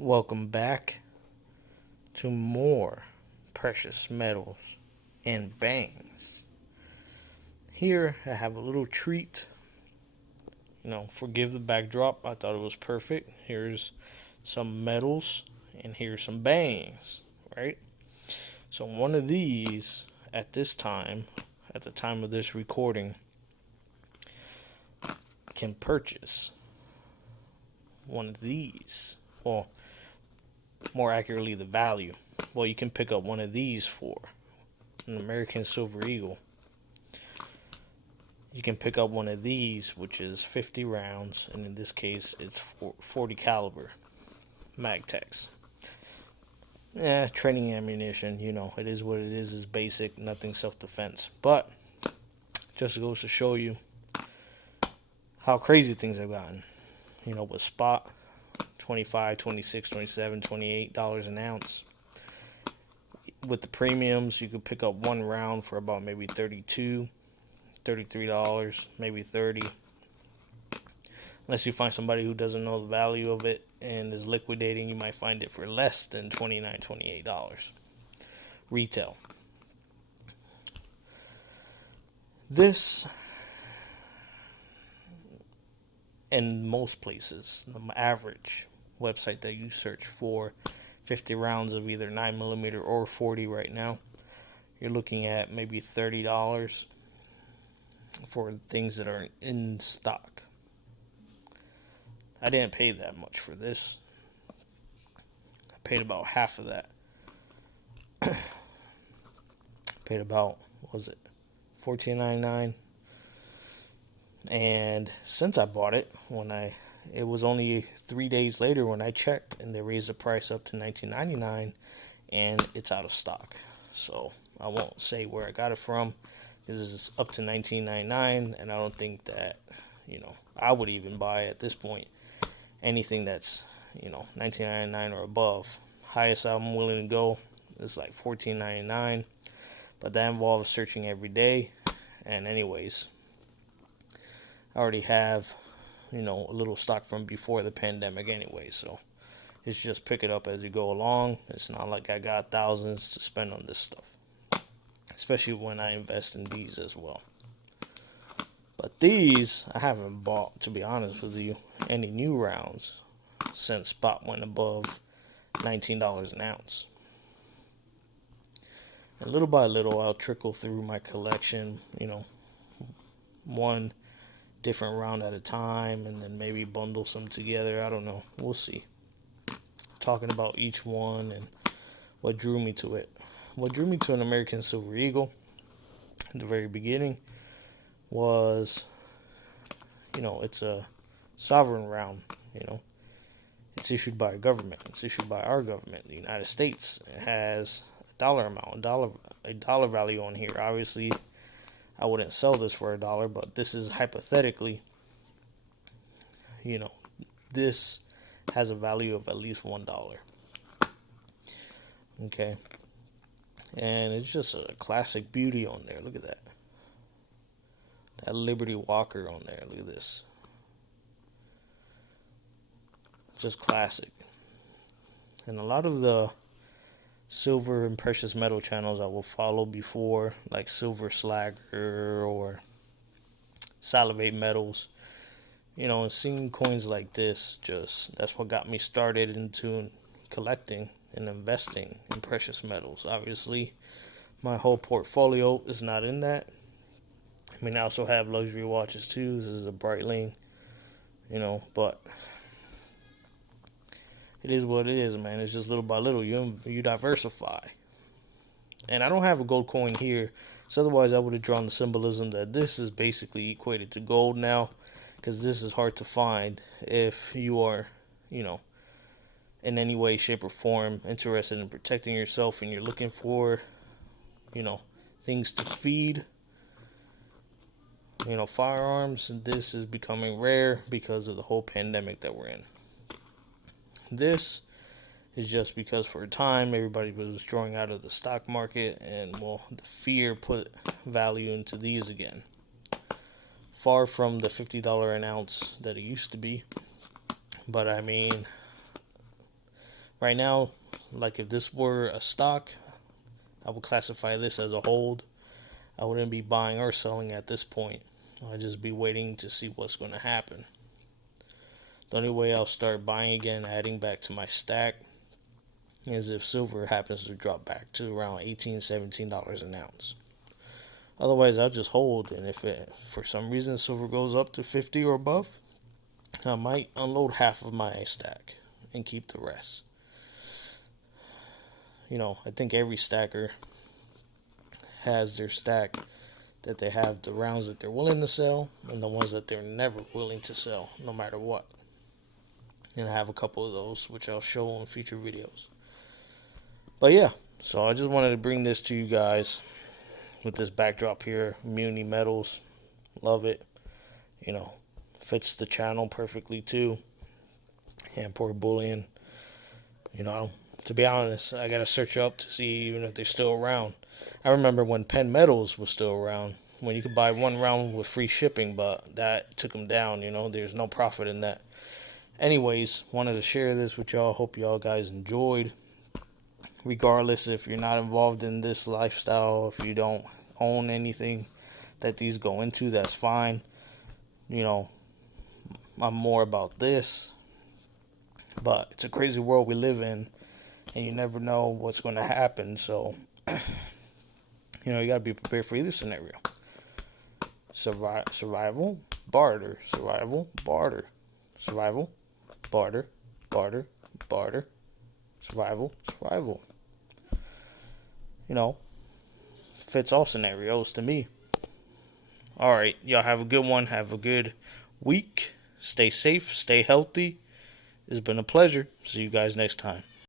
Welcome back to more precious metals and bangs. Here I have a little treat. Forgive the backdrop. I thought it was perfect. Here's some metals and here's some bangs, right? So one of these at this time, at the time of this recording, can purchase one of these. Well, more accurately, the value. Well, you can pick up one of these for an American Silver Eagle. You can pick up one of these, which is 50 rounds, and in this case, it's 40 caliber Magtex. Training ammunition, it is what it is. Is basic, nothing self-defense. But just goes to show you how crazy things have gotten. With spot, 25, 26, 27, $28 an ounce. With the premiums, you could pick up one round for about maybe $32, $33, maybe $30. Unless you find somebody who doesn't know the value of it and is liquidating, you might find it for less than $29, $28 retail. This, in most places, the average website that you search for 50 rounds of either 9mm or 40 right now, you're looking at maybe $30 for things that are in stock. I didn't pay that much for this. I paid about half of that. Paid about, what was it, $14.99. And since I bought it, it was only 3 days later when I checked, and they raised the price up to $19.99, and it's out of stock. So I won't say where I got it from. This is up to $19.99, and I don't think that I would even buy at this point anything that's $19.99 or above. Highest I'm willing to go is like $14.99, but that involves searching every day. And anyways, I already have a little stock from before the pandemic anyway, so it's just pick it up as you go along. It's not like I got thousands to spend on this stuff, especially when I invest in these as well. But these, I haven't bought, to be honest with you, any new rounds since spot went above $19 an ounce. And little by little, I'll trickle through my collection, one different round at a time, and then maybe bundle some together. I don't know. We'll see. Talking about each one and what drew me to it. What drew me to an American Silver Eagle at the very beginning was, it's a sovereign round, It's issued by a government. It's issued by our government, the United States. It has a dollar amount, a dollar value on here. Obviously, I wouldn't sell this for $1, but this is hypothetically, this has a value of at least $1. Okay. And it's just a classic beauty on there. Look at that. That Liberty Walker on there. Look at this. Just classic. And a lot of the silver and precious metal channels I will follow before, like Silver Slagger or Salivate Metals, and seeing coins like this, that's what got me started into collecting and investing in precious metals. Obviously, my whole portfolio is not in that. I also have luxury watches too. This is a Breitling, but it is what it is, man. It's just little by little you diversify. And I don't have a gold coin here, so otherwise I would have drawn the symbolism that this is basically equated to gold now, because this is hard to find if you are, in any way, shape, or form interested in protecting yourself and you're looking for, things to feed, firearms. This is becoming rare because of the whole pandemic that we're in. This is just because for a time everybody was withdrawing out of the stock market, and the fear put value into these again. Far from the $50 an ounce that it used to be, but Right now, like if this were a stock, I would classify this as a hold. I wouldn't be buying or selling at this point. I'd just be waiting to see what's going to happen. The only way I'll start buying again, adding back to my stack, is if silver happens to drop back to around $18, $17 an ounce. Otherwise, I'll just hold, and if for some reason silver goes up to 50 or above, I might unload half of my stack and keep the rest. I think every stacker has their stack that they have the rounds that they're willing to sell and the ones that they're never willing to sell, no matter what. And I have a couple of those, which I'll show in future videos. But yeah, so I just wanted to bring this to you guys with this backdrop here. Muni Metals, love it. Fits the channel perfectly too. Amport Bullion. To be honest, I gotta search up to see even if they're still around. I remember when Penn Metals was still around, when you could buy one round with free shipping, but that took them down. There's no profit in that. Anyways, wanted to share this with y'all. Hope y'all guys enjoyed. Regardless if you're not involved in this lifestyle, if you don't own anything that these go into, that's fine. I'm more about this. But it's a crazy world we live in, and you never know what's going to happen. So, you got to be prepared for either scenario. Survival, barter. Survival, barter. Survival, barter, barter, barter. Survival. Fits all scenarios to me. Alright, y'all have a good one. Have a good week. Stay safe. Stay healthy. It's been a pleasure. See you guys next time.